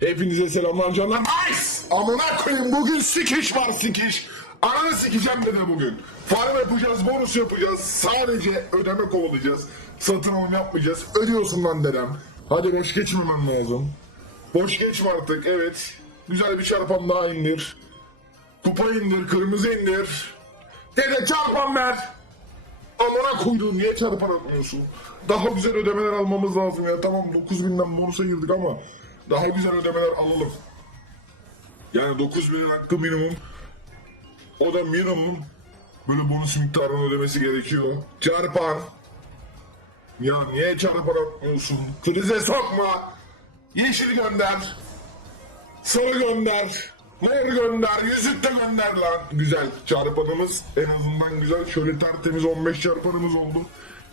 Hepinize selamlar canlar. Nice! Amına koyayım bugün sikiş var sikiş. Ananı sikeceğim dede bugün. Farm yapacağız, bonus yapacağız. Sadece ödeme kovalayacağız. Satın alım yapmayacağız. Ödüyorsun lan dedem. Hadi boş geçmemem lazım. Boş geçme artık evet. Güzel bir çarpan daha indir. Kupa indir, kırmızı indir. Dede çarpan ver. Amına koyduğum niye çarpan atmıyorsun? Daha güzel ödemeler almamız lazım ya. Tamam 9000'den bonusa girdik ama daha güzel ödemeler alalım. Yani 9000'in hakkı minimum. O da minimum. Böyle bonus miktarının ödemesi gerekiyor. Çarpan. Ya niye çarpan atmıyorsun? Krize sokma. Yeşil gönder. Sarı gönder. Mor gönder. Yüzük de gönder lan. Güzel. Çarpanımız en azından güzel. Şöyle tertemiz 15 çarpanımız oldu.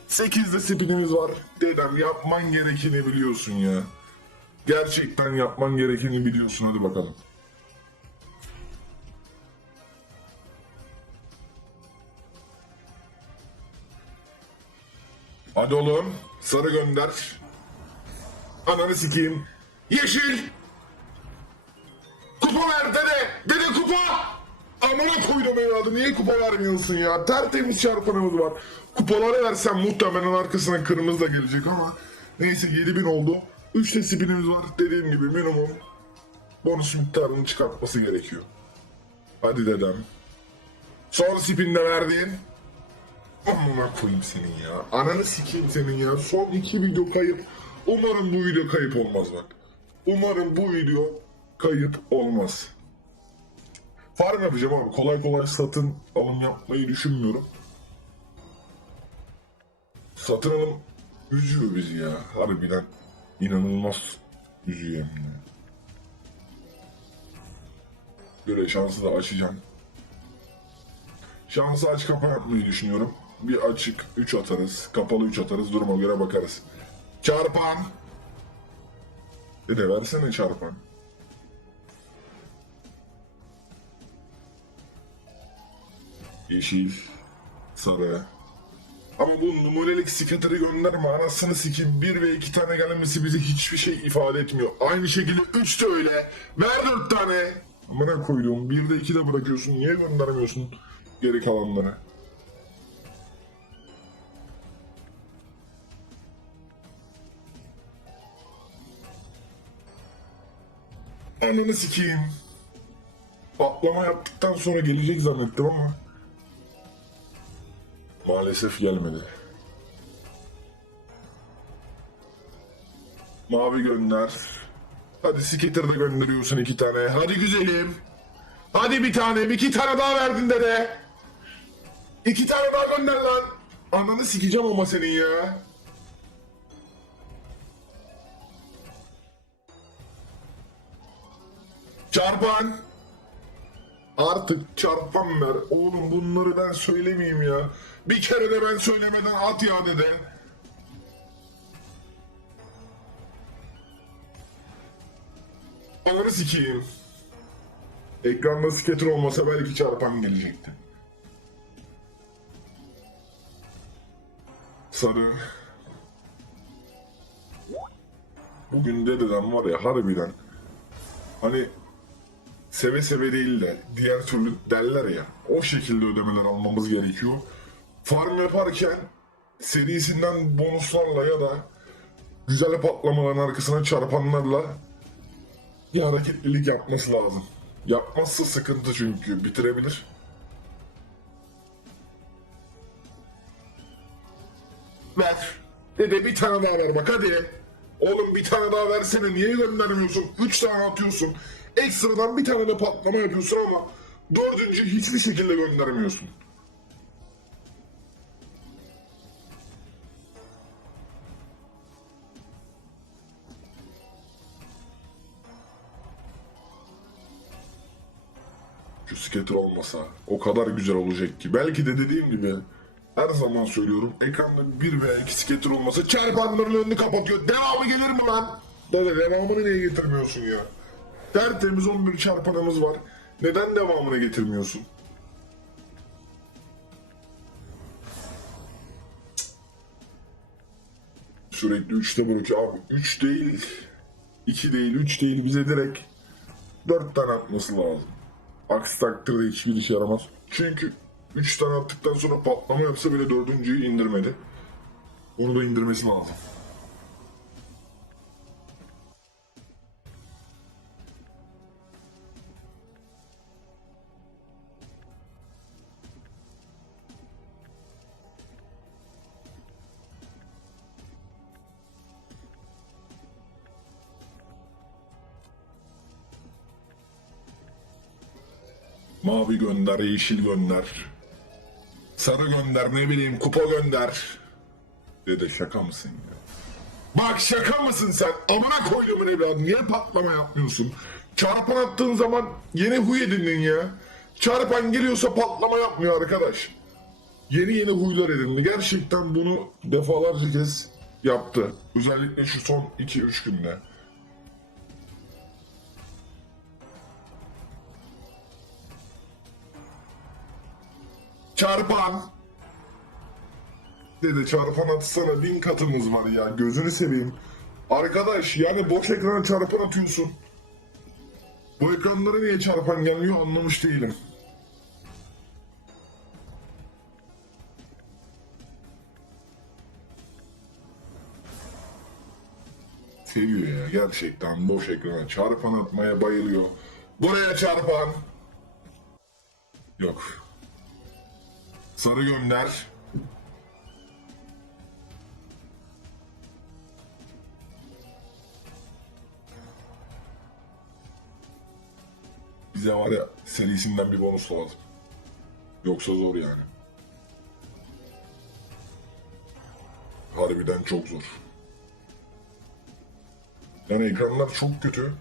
8 de spinimiz var. Dedem yapman gerekeni biliyorsun ya. Gerçekten yapman gerekeni biliyorsun. Hadi bakalım. Hadi oğlum. Sarı gönder. Ananı sikeyim. Yeşil. Kupa ver dede. Dede kupa. Amına koydum evladım. Niye kupa vermiyorsun ya? Tertemiz çarpanımız var. Kupaları versen muhtemelen arkasına kırmızı da gelecek ama. Neyse 7000 oldu. 3 de spinimiz var. Dediğim gibi minimum bonus miktarını çıkartması gerekiyor. Hadi dedem. Son spin de verdin. Amına koyayım senin ya. Ananı sikeyim senin ya. Son iki video kayıp. Umarım bu video kayıp olmaz bak. Umarım bu video kayıp olmaz. Farm yapacağım abi. Kolay kolay satın alım yapmayı düşünmüyorum. Satın alım üzüyor bizi ya. Harbiden inanılmaz üzüyor hem de. Şansı da açacağım. Şansı aç kapa yapmayı düşünüyorum. Bir açık 3 atarız. Kapalı 3 atarız. Duruma göre bakarız. Çarpan. Dede versene çarpan. Yeşil. Sarı. Ama bu numunelik sikatörü gönderme. Anasını sikim. Bir ve iki tane gelmesi bize hiçbir şey ifade etmiyor. Aynı şekilde üç de öyle. Ver dört tane. Amına koyduğum. Bir de iki de bırakıyorsun. Niye göndermiyorsun geri kalanları? Ananı sikeyim. Patlama yaptıktan sonra gelecek zannettim ama maalesef gelmedi. Mavi gönder. Hadi skater de gönderiyorsun iki tane. Hadi güzelim. Hadi bir tane, iki tane daha verdin dede. İki tane daha gönder lan. Ananı sikeceğim ama senin ya. Çarpan. Artık çarpan ver. Oğlum bunları ben söylemeyeyim ya. Bir kere de ben söylemeden at ya dede. Ananı sikeyim. Ekranda skater olmasa belki çarpan gelecekti. Sarı. Bugün de dedem var ya harbiden. Hani seve seve değil de diğer türlü derler ya o şekilde ödemeler almamız gerekiyor. Farm yaparken serisinden bonuslarla ya da güzel patlamaların arkasına çarpanlarla bir hareketlilik yapması lazım. Yapmazsa sıkıntı çünkü bitirebilir. Ver. Dede bir tane daha ver bak hadi. Oğlum bir tane daha versene niye göndermiyorsun? Üç tane atıyorsun. Ekstradan bir tane de patlama yapıyorsun ama dördüncü hiçbir şekilde göndermiyorsun. Şu skater olmasa o kadar güzel olacak ki. Belki de dediğim gibi her zaman söylüyorum ekranda bir veya iki skater olmasa çarpanların önünü kapatıyor. Devamı gelir mi lan? Dede devamını niye getirmiyorsun ya? Tertemiz 11 çarpanımız var. Neden devamını getirmiyorsun? Sürekli 3'te bırakıyor. Abi 3 değil. 2 değil, 3 değil bize direkt 4 tane atması lazım. Aksi takdirde hiçbir işe yaramaz. Çünkü 3 tane attıktan sonra patlama yapsa bile dördüncüyü indirmedi. Onu da indirmesi lazım. Mavi gönder, yeşil gönder. Sarı gönder, ne bileyim kupa gönder. Dede şaka mısın ya? Bak şaka mısın sen? Amına koyduğumun evladı. Niye patlama yapmıyorsun? Çarpan attığın zaman yeni huy edindin ya. Çarpan geliyorsa patlama yapmıyor arkadaş. Yeni yeni huylar edindi. Gerçekten bunu defalarca kez yaptı. Özellikle şu son 2-3 günde. Çarpan. Dede çarpan atsana bin katımız var ya gözünü seveyim. Arkadaş yani boş ekrana çarpan atıyorsun. Bu ekranlara niye çarpan gelmiyor anlamış değilim. Seviyor ya gerçekten boş ekrana çarpan atmaya bayılıyor. Buraya çarpan. Yok. Sarı gönder. Bize var ya serisinden bir bonus lazım. Yoksa zor yani. Harbiden çok zor. Yani ekranlar çok kötü.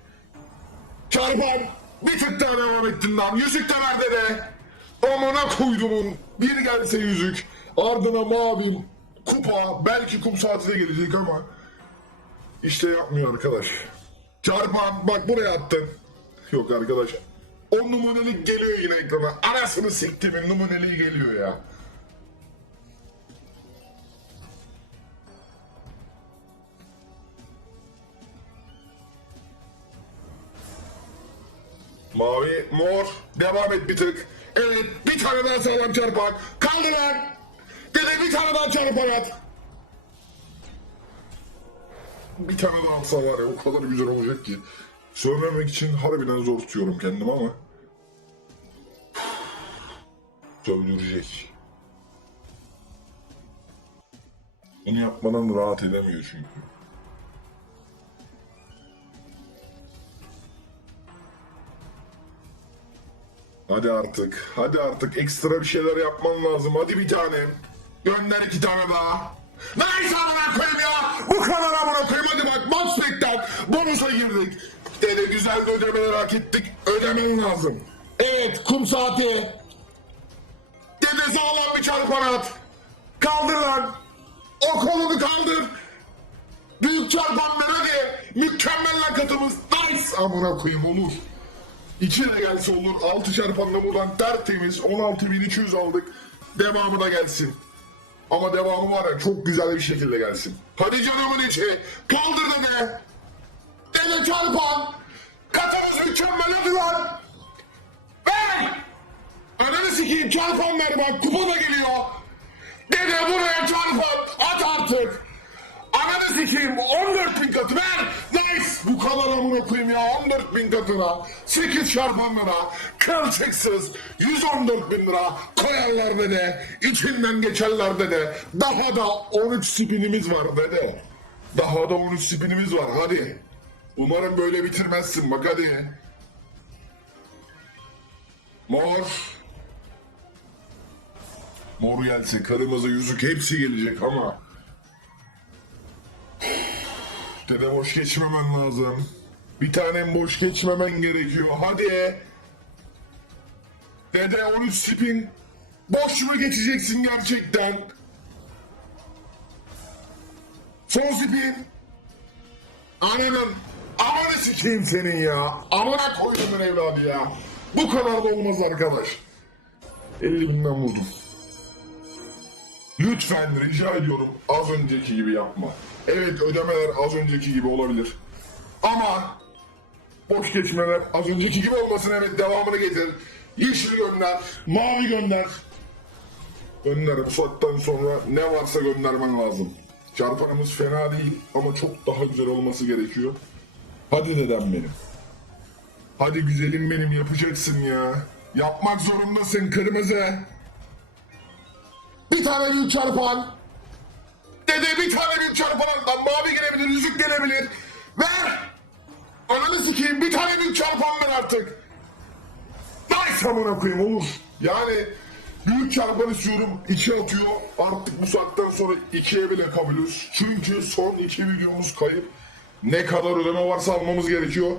Çarpan! Bir tık daha devam ettin lan. Yüzük de ver dede. Amına koydumun. Bir gelse yüzük. Ardına mavi kupa. Belki kum saati de gelecek ama. işte yapmıyor arkadaş. Çarpan bak buraya attın. Yok arkadaş. O numunelik geliyor yine ekrana. Anasını siktimin numuneliği geliyor ya. Mavi, mor, devam et bir tık. Evet, bir tane daha sağlam çarpan. Kaldı lan. Dede bir tane daha çarpan at. Bir tane daha atsa var ya o kadar güzel olacak ki. Söylememek için harbiden zor tutuyorum kendimi ama. Söndürecek. Bunu yapmadan rahat edemiyor çünkü. Hadi artık. Hadi artık. Ekstra bir şeyler yapman lazım. Hadi bir tane. Gönder iki tane daha. Nice amına koyayım ya. Bu kadar amına koyayım. Hadi bak. Matspack'ten bonusa girdik. Dede güzel bir ödemeler hak ettik. Ödemen lazım. Evet. Kum saati. Dede sağlam bir çarpan at. Kaldır lan. O kolunu kaldır. Büyük çarpan ver hadi. Mükemmel nakatımız. Nice. Amına koyayım olur. İki de gelse olur. 6 çarpanla buradan tertemiz 16.200 aldık. Devamı da gelsin. Ama devamı var ya çok güzel bir şekilde gelsin. Hadi canımın içi. Kaldır dede. Dede çarpan. Katımız mükemmel hadi lan. Ver. Ananı sikeyim çarpan ver bak kupa da geliyor. Dede buraya çarpan at artık. Ananı sikeyim 14 Bu kadar amına koyayım ya 14 bin katına. 8 çarpanlara kılçıksız 114 bin lira koyarlar dede. İçinden geçerler dede. Daha da 13 spinimiz var dede. Daha da 13 spinimiz var hadi. Umarım böyle bitirmezsin bak hadi. Mor. Mor gelse kırmızı yüzük hepsi gelecek ama. Dede boş geçmemen lazım. Bir tanem boş geçmemen gerekiyor. Hadi. Dede 13 spin. Boş mu geçeceksin gerçekten? Son spin. Ananın. Amanı sikeyim senin ya. Amına koydumun evladı ya. Bu kadar da olmaz arkadaş. 50 binden vurdum. Lütfen rica ediyorum az önceki gibi yapma. Evet ödemeler az önceki gibi olabilir. Ama boş geçmeler az önceki gibi olmasın evet devamını getir. Yeşil gönder, mavi gönder. Gönder bu saatten sonra ne varsa göndermen lazım. Çarpanımız fena değil ama çok daha güzel olması gerekiyor. Hadi dedem benim. Hadi güzelim benim yapacaksın ya. Yapmak zorundasın kırmızı. Bir tane büyük çarpan. Dede bir tane büyük çarpanından mavi gelebilir, yüzük gelebilir. Ver. Ananı sikeyim bir tane büyük çarpan ver artık. Nice amına koyayım olur. Yani büyük çarpan istiyorum. iki atıyor. Artık bu saatten sonra ikiye bile kabulüz. Çünkü son iki videomuz kayıp. Ne kadar ödeme varsa almamız gerekiyor.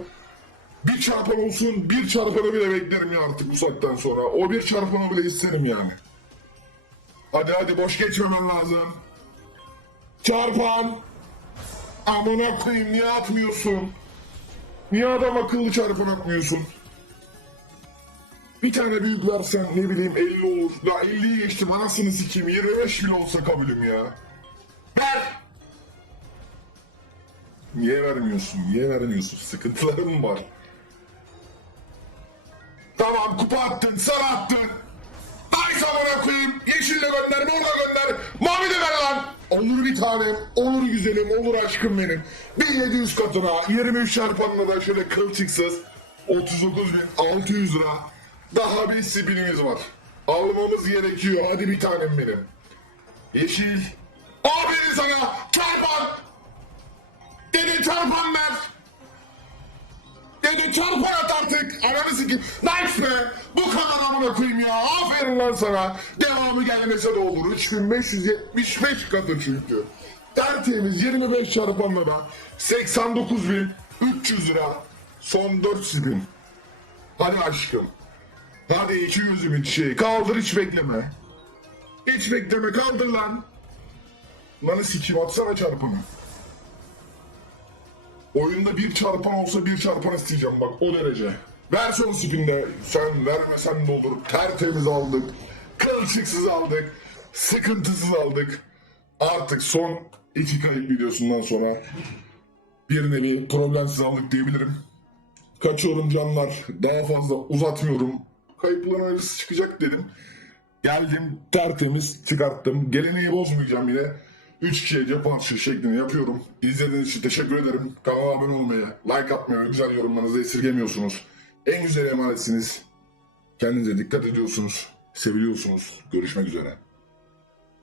Bir çarpan olsun, bir çarpanı bile beklerim ya artık bu saatten sonra. O bir çarpanı bile isterim yani. Hadi hadi boş geçmemen lazım. Çarpan. Amına koyayım niye atmıyorsun? Niye adam akıllı çarpan atmıyorsun? Bir tane büyük versen ne bileyim 50 olur. Ya 50'yi geçtim anasını sikeyim 25 bile olsa kabulüm ya. Ver. Niye vermiyorsun? Niye vermiyorsun? Sıkıntıların mı var? Tamam kupa attın, sarı attın. Ay samana koyayım. Yeşille gönder, morla gönder. Mavi de ver lan. Olur bir tanem, olur güzelim, olur aşkım benim. 1700 katına, 23 çarpanına da şöyle kılçıksız 39.600 lira. Daha bir spinimiz var. Almamız gerekiyor. Hadi bir tanem benim. Yeşil. Aferin sana. Çarpan. Dede çarpan ver. Dede çarpan at artık. Ananı sikeyim. Nice be. Bu kadar amına koyayım ya. Aferin lan sana. Devamı gelmese de olur. 3575 katı çünkü. Tertemiz 25 çarpanla da 89.300 lira. Son 4 spin. Hadi aşkım. Hadi iki yüzümün şey. Kaldır hiç bekleme. Hiç bekleme kaldır lan. Lan sikeyim atsana çarpanı. Oyunda bir çarpan olsa bir çarpan isteyeceğim bak o derece. Ver son spinde. Sen vermesen de olur. Tertemiz aldık. Kılçıksız aldık. Sıkıntısız aldık. Artık son iki kayıp videosundan sonra bir nevi problemsiz aldık diyebilirim. Kaçıyorum canlar. Daha fazla uzatmıyorum. Kayıpların acısı çıkacak dedim. Geldim tertemiz çıkarttım. Geleneği bozmayacağım yine. 3 kişiye cep atışı şeklini yapıyorum. İzlediğiniz için teşekkür ederim. Kanala abone olmayı, like atmayı, güzel yorumlarınızı esirgemiyorsunuz. En güzel emanetsiniz. Kendinize dikkat ediyorsunuz. Seviliyorsunuz. Görüşmek üzere.